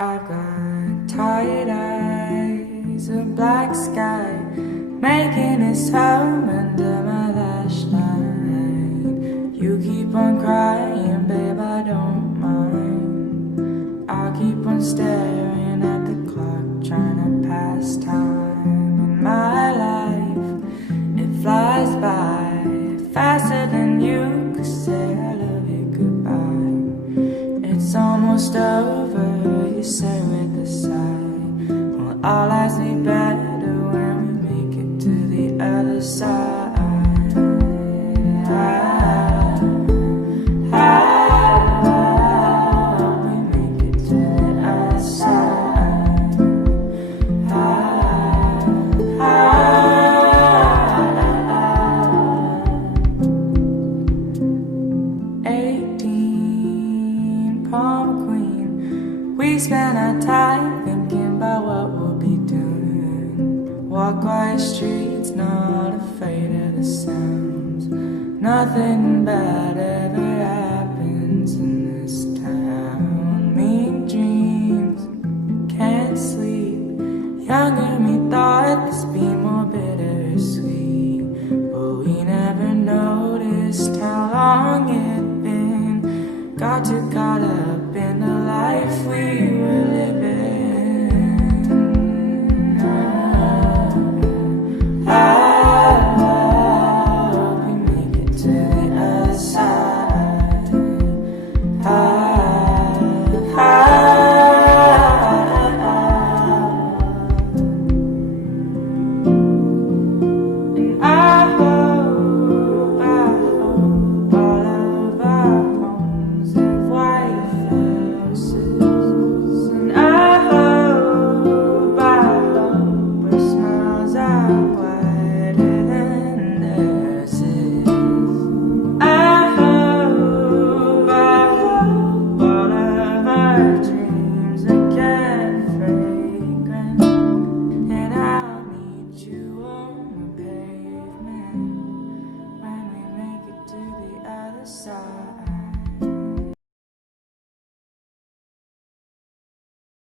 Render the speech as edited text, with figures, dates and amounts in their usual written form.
I've got tired eyes, a black sky, making its home under my flashlight. You keep on crying, babe, I don't mind. I'll keep on staring at the clock, trying to pass time in my life. It flies by faster than you could say I love you goodbye. It's almost over, you say with a sigh. Well, our lives be better when we make it to the other side. We make it to the other side. 18, prom queen, We spend our time thinking about what we'll be doing. Walk quiet streets, not afraid of the sounds. Nothing bad ever happened.